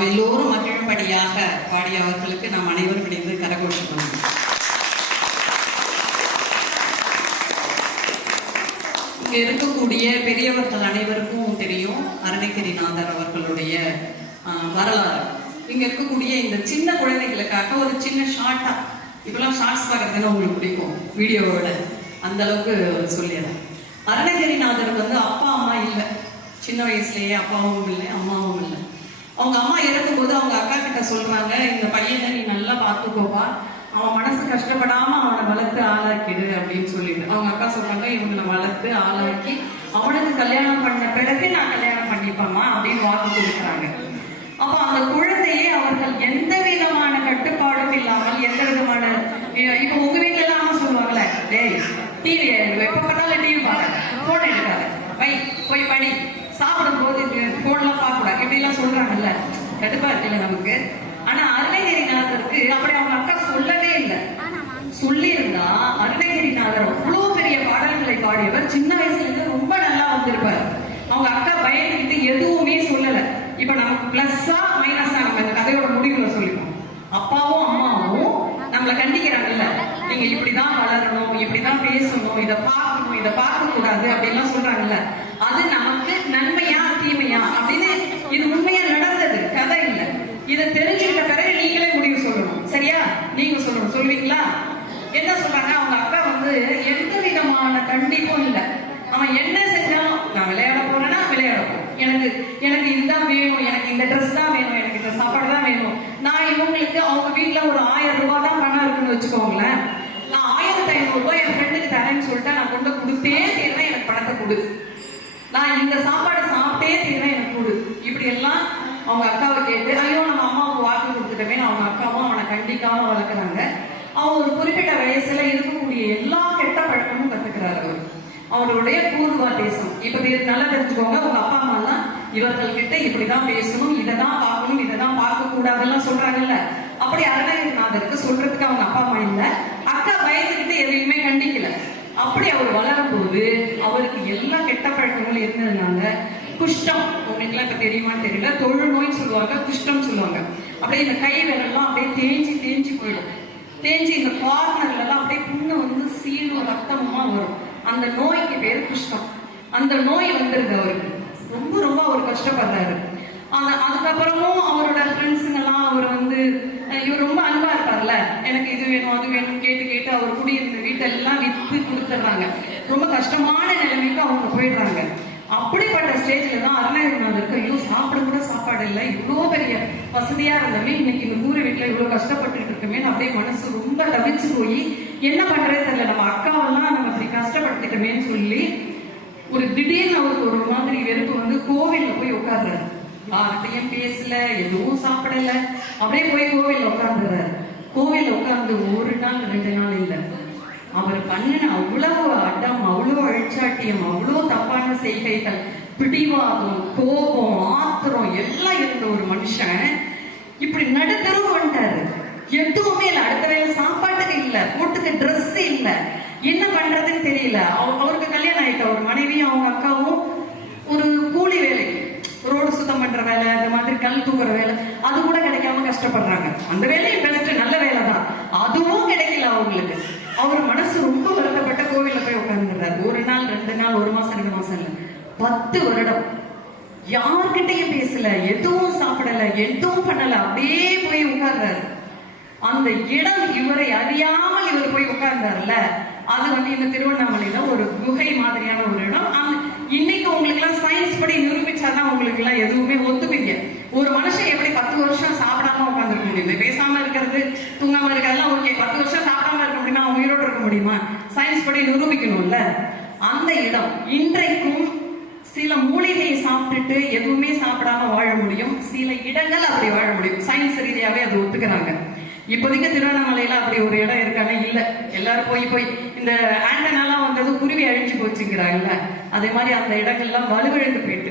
நாம் எல்லோரும் மகிழும்படியாக பாடிய அவர்களுக்கு நாம் அனைவரும் இணைந்து கரகோஷம். இங்க இருக்கக்கூடிய பெரியவர்கள் அனைவருக்கும் தெரியும் அருணகிரிநாதர் அவர்களுடைய வரலாறு. இங்க இருக்கக்கூடிய இந்த சின்ன குழந்தைகளுக்காக ஒரு சின்ன ஷார்ட்டா, இப்பெல்லாம் ஷார்ட்ஸ் பார்க்கறதுன்னு உங்களுக்கு பிடிக்கும் வீடியோவோட, அந்த அளவுக்கு சொல்லிடுறேன். அருணகிரிநாதர் அப்பா அம்மா இல்லை, சின்ன வயசுலயே அப்பாவும் இல்லை அம்மாவும் இல்லை. அவங்க அம்மா இறக்கும்போது அவங்க அக்கா கிட்ட சொல்றாங்க, இந்த பையனை நீ நல்லா பார்த்துக்கோப்பா, அவன் மனசு கஷ்டப்படாம அவனை வளர்த்து ஆளாக்கிடு அப்படின்னு சொல்லிட்டு அவங்க அக்கா சொல்றாங்க, இவங்களை வளர்த்து ஆளாக்கி அவனுக்கு கல்யாணம் பண்ண பிறகு நான் கல்யாணம் பண்ணிப்பேம்மா அப்படின்னு வாக்கு கொடுக்குறாங்க. அப்ப அந்த குழந்தையே அவர்கள் எந்த விதமான கட்டுப்பாடும் இல்லாமல், எந்த விதமான, இப்ப உங்க வீட்டுல எல்லாம் சொல்லுவாங்கல்ல, டேய் டிவி எப்ப பார்த்தாலும் டிவி பாரு, போன் எடுக்காது, போய் படி, சாப்பிடும் போது போன்லாம் பார்க்க கூடாது, இப்படி எல்லாம் சொல்றாங்கல்ல, கடுப்பா இருக்குல்ல நமக்கு. ஆனா அருணகிரிநாதருக்கு அப்படி அவங்க அக்கா சொல்லவே இல்லை. சொல்லி இருந்தா அருணகிரிநாதர் அவ்வளவு பெரிய பாடல்களை பாடியவர், சின்ன வயசுல இருந்து ரொம்ப நல்லா வந்திருப்பார். அவங்க அக்கா பயந்துட்டு எதுவுமே சொல்லல. இப்ப நமக்கு பிளஸ்ஸா மைனஸா நம்ம இந்த கதையோட முடிவுல சொல்லிப்போம். அப்பாவும் அம்மாவும் நம்மளை கண்டிக்கிறாங்கல்ல, நீங்க இப்படிதான் வளரணும், இப்படிதான் பேசணும், இதை பார்க்கணும், இதை பார்க்க கூடாது அப்படின்லாம் சொல்றாங்கல்ல, அது நமக்கு நன்மையா தீமையா அப்படின்னு, இது உண்மையா நடந்தது, கதை இல்லை. இதை தெரிஞ்சுக்கிட்ட பிறகு நீங்களே முடிவு சொல்லணும். சரியா? நீங்க சொல்லணும். சொல்லுவீங்களா? என்ன சொல்றாங்க, அவங்க அக்கா எந்த விதமான கண்டிப்பும் இல்லை. அவன் என்ன செஞ்சாலும், நான் விளையாட போறேன்னா விளையாட போறேன், எனக்கு இதுதான் வேணும், எனக்கு இந்த ட்ரெஸ் தான் வேணும், எனக்கு இந்த சாப்பாடு தான் வேணும். நான் இவங்களுக்கு அவங்க வீட்டுல ஒரு 1000 ரூபாய் தான் பணம் இருக்குன்னு வச்சுக்கோங்களேன், நான் 1500 ரூபாய் என் ஃப்ரெண்டுக்கு தரேன்னு சொல்லிட்டு நான் கொண்டு கொடுத்தே தீர்றேன், எனக்கு பணத்தை கொடு, நான் இந்த சாப்பாடு சாப்பிட்டே தீர்றேன், எனக்கு கொடு. இப்படி எல்லாம் அவங்க அக்காவை கேட்டு, ஐயோ நம்ம அம்மாவுக்கு வாக்கு கொடுத்துட்டோமே, அவங்க அக்காவும் அவனை கண்டிக்காம வளர்க்குறாங்க. அவன் ஒரு குறிப்பிட்ட வயசுல இருக்கக்கூடிய எல்லா கெட்ட பழக்கமும் கத்துக்கிறாரு. அவருடைய பூர்வ தேசம் இப்ப நல்லா தெரிஞ்சுக்கோங்க. உங்க அப்பா அம்மா எல்லாம் இவர்கள் கிட்ட இப்படிதான் பேசணும், இதைதான் பார்க்கணும், இதைதான் பார்க்க கூடாதுன்னு சொல்றாங்கல்ல, அப்படி அருணகிரிநாதருக்கு சொல்றதுக்கு அவங்க அப்பா அம்மா இல்ல. அக்கா பயந்துகிட்டு எதையுமே கண்டிக்கல. அப்படி அவர் வளரும் போது அவருக்கு எல்லா கெட்ட பழக்கங்களும் இருந்ததுனால குஷ்டம், உங்களுக்கு எல்லாம் இப்ப தெரியுமான்னு தெரியல, தொழுநோய் சொல்லுவாங்க, குஷ்டம் சொல்லுவாங்க. அப்படியே இந்த கை விரல்லாம் அப்படியே தேஞ்சி போயிடும். தேஞ்சி இந்த கார்னர்ல எல்லாம் அப்படியே புண்ணு சீனும் ரத்தமுமா வரும். அந்த நோய்க்கு பேரு குஷ்டம். அந்த நோய் வந்துருது அவருக்கு. ரொம்ப ரொம்ப அவர் கஷ்டப்படுறாரு. அதுக்கப்புறமும் அவரோட ஃப்ரெண்ட்ஸுங்க எல்லாம் அவர் இவர் ரொம்ப அன்பா இருப்பார்ல, எனக்கு இது வேணும் அது வேணும் கேட்டு அவர் குடியிருந்த வீட்டெல்லாம் வித்து கொடுத்துட்றாங்க. ரொம்ப கஷ்டமான நிலைமைக்கு அவங்க போயிடுறாங்க. அப்படிப்பட்ட ஸ்டேஜ்ல தான் அருணகிரிநாதருக்கு, ஐயோ சாப்பிட கூட சாப்பாடு இல்லை, இவ்வளோ பெரிய வசதியா இருந்தமே, இன்னைக்கு இந்த கூரை வீட்டுல இவ்வளவு கஷ்டப்பட்டு இருக்குமே, அப்படியே மனசு ரொம்ப தவிச்சு போய் என்ன பண்றதே தெரியல, நம்ம அக்காவெல்லாம் நம்ம இப்படி கஷ்டப்படுத்திட்டோமேன்னு சொல்லி ஒரு திடீர்னு அவருக்கு ஒரு மாதிரி வெறுப்பு கோவில்ல போய் உட்கார்றாரு. யார்கிட்டையும் பேசல, எதுவும் சாப்பிடல, அப்படியே போய் கோவில்ல உட்கார்ந்துறாரு. கோவில்ல உட்கார்ந்து 1 நாள் 2 நாள் இல்லை, அவர் பண்ணின அவ்வளவு அடம், அவ்வளவு அழிச்சாட்டியம், அவ்வளவு தப்பான செய்கைகள், பிடிவாதம், கோபம், ஆத்திரம் எல்லாம் இருந்த ஒரு மனுஷன் இப்படி நடுத்தரவு வந்துட்டாரு. எதுவுமே இல்லை, அடுத்த வேலை சாப்பாட்டுக்கு இல்லை, போட்டுக்கு ட்ரெஸ் இல்லை, என்ன பண்றதுன்னு தெரியல. அவருக்கு கல்யாணம் ஆயிட்ட ஒரு மனைவியும் அவங்க அக்காவும் ஒரு கூலி வேலை, ரோடு சுத்தம் பண்ற வேலை, இந்த மாதிரி கல் தூக்குற வேலை, அது கூட கிடைக்காம கஷ்டப்படுறாங்க. அந்த வேலையும் பெஸ்ட், நல்ல வேலை தான், அதுவும் கிடைக்கல அவங்களுக்கு. அவர் மனசு ரொம்ப வருத்தப்பட்ட கோவில்ல போய் உட்கார்ந்துடுறாரு. 1 நாள் 2 நாள், 1 மாசம் 2 மாசம் இல்ல, 10 வருடம் யார்கிட்டையும் பேசல, எதுவும் சாப்பிடல, எதுவும் பண்ணல, அப்படியே போய் உட்கார்றாரு. அந்த இடம் இவரை அறியாமல் இவர் போய் உட்கார்ந்தாருல, அது இந்த திருவண்ணாமலையில ஒரு குகை மாதிரியான ஒரு இடம். இன்னைக்கு உங்களுக்கு எல்லாம் சயின்ஸ் படி நிரூபிச்சாதான் உங்களுக்கு எல்லாம் எதுவுமே ஒத்துப்பீங்க. ஒரு மனுஷன் எப்படி 10 வருஷம் சாப்பிடாம உட்காந்துருக்க முடியும், பேசாம இருக்கிறது, தூங்காம இருக்கிறதெல்லாம் ஓகே. 10 வருஷம் சாப்பிடாம இருக்க முடியுமா, அவங்க உயிரோடு இருக்க முடியுமா? சயின்ஸ் படி நிரூபிக்கணும்ல. அந்த இடம் இன்றைக்கும் சில மூலிகையை சாப்பிட்டுட்டு எதுவுமே சாப்பிடாம வாழ முடியும், சில இடங்கள் அப்படி வாழ முடியும். சயின்ஸ் ரீதியாவே அது ஒத்துக்கிறாங்க. இப்போதைக்கு திருவண்ணாமலையில அப்படி ஒரு இடம் இருக்கானே இல்ல, எல்லாரும் போய் இந்த ஆண்டனாலாம் குருவி அழிஞ்சு போச்சுங்கிறாங்கல்ல, அதே மாதிரி அந்த இடங்கள்லாம் வலுவிழந்து போயிட்டு,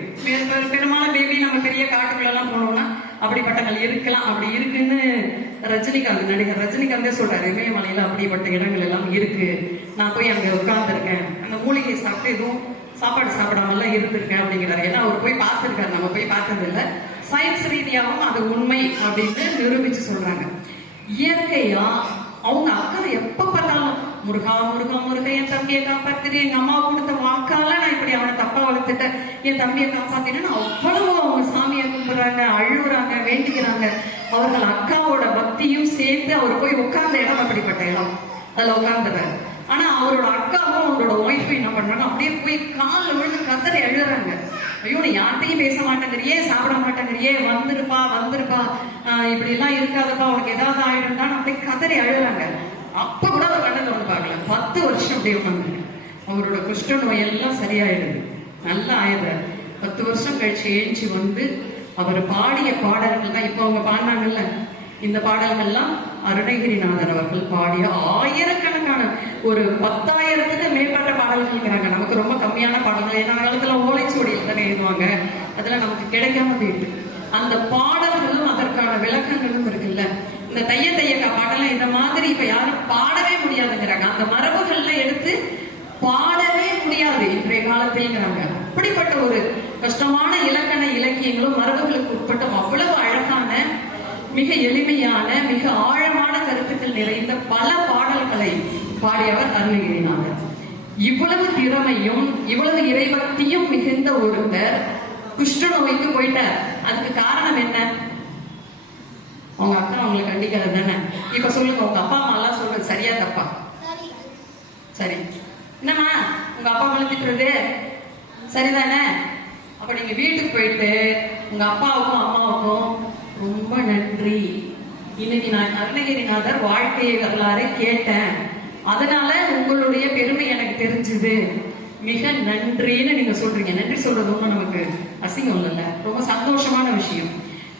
பெருமான பேபி நம்ம பெரிய காட்டுக்குள்ள எல்லாம் போனோம்னா அப்படிப்பட்டங்கள் இருக்கலாம். அப்படி இருக்குன்னு ரஜினிகாந்த், நடிகர் ரஜினிகாந்தே சொல்றாரு, இமயமலையில அப்படிப்பட்ட இடங்கள் எல்லாம் இருக்கு, நான் போய் அங்க உட்கார்ந்துருக்கேன், அந்த மூலிகை சாப்பிட்டு எதுவும் சாப்பாடு சாப்பிடாம எல்லாம் இருந்திருக்கேன் அப்படிங்கிறாரு. ஏன்னா அவர் போய் பார்த்துருக்காரு, நம்ம போய் பார்த்தது இல்லை. சயின்ஸ் ரீதியாகவும் அது உண்மை அப்படின்னு நிரூபிச்சு சொல்றாங்க. இயற்கையா அவங்க அக்கா எப்ப பார்த்தாலும் முருகா முருகா முருகா என் தம்பியை காப்பாத்திரு, எங்க அம்மா கொடுத்த வாக்கால நான் இப்படி அவனை தப்பா வளர்த்துட்டேன், என் தம்பியை காப்பாத்தினு அவ்வளவு அவங்க சாமியை கும்பிடுறாங்க, அழுகுறாங்க, வேண்டிக்கிறாங்க. அவர்கள் அக்காவோட பக்தியும் சேர்த்து அவர் போய் உட்கார்ந்த இடம் அப்படிப்பட்ட இடம், அதுல உட்கார்ந்துறாரு. ஆனா அவரோட அக்காவும் அவரோட ஒய்ஃபும் என்ன பண்றாங்க, அப்படியே போய் காலில் விழுந்து கதறி அழுறாங்க. ஐயோ நீ யார்ட்டையும் பேச மாட்டேங்கிறியே, சாப்பிட மாட்டேங்கிறியே, வந்துருப்பா வந்துருப்பா, இப்படி எல்லாம் இருக்காதப்பா, உனக்கு ஏதாவது ஆயிடும்தான் அப்படி கதறி அழுறாங்க. அப்ப கூட அவர் கண்ணத்தை வந்து பார்க்கல. 10 வருஷம் அப்படியே உட்காந்து அவரோட குஷ்ட நோய் எல்லாம் சரியாயிடுது, நல்லா ஆயிடுறாரு. 10 வருஷம் கழிச்சு ஏஞ்சி வந்து அவர் பாடிய பாடல்கள் தான் இப்ப அவங்க பாடினாங்கல்ல, இந்த பாடல்கள்லாம் அருணகிரிநாதர் அவர்கள் பாடிய ஆயிரக்கணக்கான ஒரு 10,000க்கு மேற்பட்ட பாடல்கள்ங்கிறாங்க. நமக்கு ரொம்ப கம்மியான பாடல்கள், ஏன்னா காலத்துல ஓலைச்சுவடியில் தானே எழுதுவாங்க, அதுல நமக்கு கிடைக்காம போயிட்டு. அந்த பாடல்களும் அதற்கான விளக்கங்களும் இருக்குல்ல. இந்த தையக்கா பாடலாம் இந்த மாதிரி இப்ப யாரும் பாடவே முடியாதுங்கிறாங்க. அந்த மரபுகள்ல எடுத்து பாடவே முடியாது இன்றைய காலத்தில்ங்கிறாங்க. அப்படிப்பட்ட ஒரு கஷ்டமான இலக்கண இலக்கியங்களும் மரபுகளுக்கு உட்பட்டும் அவ்வளவு அழகான, மிக எளிமையான, மிக ஆழமான கருத்துக்கள் நிறைந்த பல பாடல்களை பாடியவர் அருணகிரிநாதர். இவ்வளவு திறமையும் இவ்வளவு இறைபக்தியும் மிகுந்த ஒருத்தர் குஷ்ட நோய்க்கு போயிட்டார். அதுக்கு காரணம் என்ன? அவங்க அக்கா அவங்களை கண்டிக்கிறது தானே. இப்ப சொல்லுங்க, உங்க அப்பா அம்மா எல்லாம் சொல்றது சரியா தப்பா? சரி. என்னம்மா உங்க அப்பா அம்மா திட்டுறது சரிதானே? அப்ப நீங்க வீட்டுக்கு போயிட்டு உங்க அப்பாவுக்கும் அம்மாவுக்கும் ரொம்ப நன்றி, இன்னைக்கு நான் அருணகிரிநாதர் வாழ்க்கையை வரலாறு கேட்டேன், அதனால உங்களுடைய பெருமை எனக்கு தெரிஞ்சது, மிக நன்றின்னு நீங்க சொல்றீங்க. நன்றி சொல்றது ஒன்றும் நமக்கு அசிங்கம் இல்லைல்ல, ரொம்ப சந்தோஷமான விஷயம்.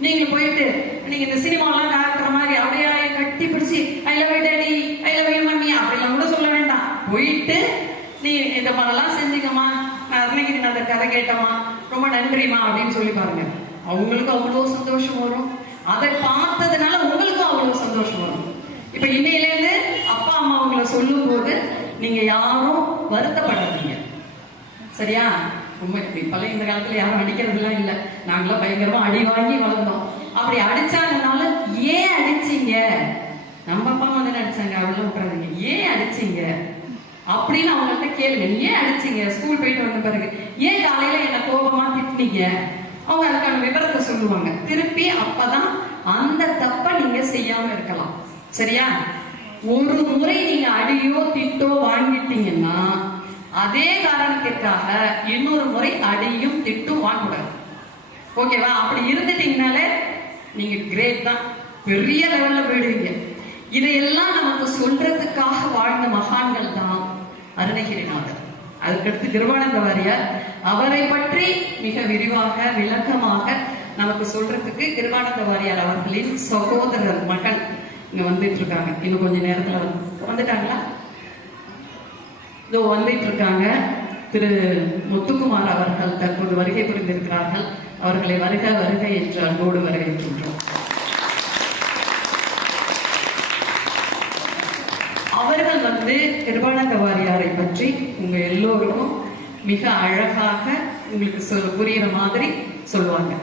நீங்க போயிட்டு நீங்க இந்த சினிமாலாம் டாக்டர் மாதிரி அப்படியே கட்டி பிடிச்சி I love you daddy, I love you mummy அப்படிலாம் கூட சொல்ல வேண்டாம். போயிட்டு நீ இந்த மாதிரிலாம் செஞ்சுக்கமா, நான் அருணகிரிநாதர் கதை கேட்டமா, ரொம்ப நன்றிமா அப்படின்னு சொல்லி பாருங்க. அவங்களுக்கும் அவ்வளவு சந்தோஷம் வரும். அதை பார்த்ததுனால உங்களுக்கும் அவ்வளவு சந்தோஷம் வரும். இப்ப இன்னையிலேருந்து அப்பா அம்மா அவங்கள சொல்லும் போது நீங்க யாரும் வருத்தப்படாதீங்க, சரியா? ரொம்ப இப்பெல்லாம் இந்த காலத்துல யாரும் அடிக்கிறதுலாம் இல்லை. நாங்களாம் பயங்கரமா அடி வாங்கி வளர்ந்தோம். அப்படி அடிச்சாங்கனால ஏன் அடிச்சீங்க, நம்ம அப்பா அம்மா தானே அடிச்சாங்க, அவ்வளவு விட்டுறாதீங்க, ஏன் அடிச்சீங்க அப்படின்னு அவங்கள்ட்ட கேளுங்க. ஏன் அடிச்சீங்க, ஸ்கூல் போயிட்டு வந்த பிறகு ஏன் காலையில என்ன கோபமா திட்டினீங்க, அவங்க அதுக்கான விவரத்தை சொல்லுவாங்க. திருப்பி அப்பதான் அந்த தப்ப நீங்க செய்யாம இருக்கலாம், சரியா? ஒரு முறை நீங்க அடியோ திட்டோ வாங்கிட்டீங்கன்னா அதே காரணத்திற்காக இன்னொரு முறை அடியும் திட்டும் வாங்கக்கூடாது, ஓகேவா? அப்படி இருந்துட்டீங்கனாலே நீங்க கிரேட் தான், பெரிய லெவல்ல போயிடுவீங்க. இதையெல்லாம் நமக்கு சொல்றதுக்காக வாழ்ந்த மகான்கள் தான் அருணகிரிநாதர், அதுக்கடுத்து கிருபானந்த வாரியார். அவரை பற்றி மிக விரிவாக விளக்கமாக நமக்கு சொல்றதுக்கு கிருபானந்த வாரியார் அவர்களின் சகோதரர் மகள் இங்க வந்துட்டு இருக்காங்க. இன்னும் கொஞ்ச நேரத்துல வந்துட்டாங்களா? இதோ வந்துட்டு இருக்காங்க. திரு முத்துக்குமார் அவர்கள் தற்போது வருகை புரிந்திருக்கிறார்கள். அவர்களை வருக வருக என்று அன்போடு வரவேற்கின்றோம். அவர்கள் கிருபானந்த வாரியாரை பற்றி உங்க எல்லோருக்கும் மிக அழகாக உங்களுக்கு புரியுற மாதிரி சொல்லுவாங்க.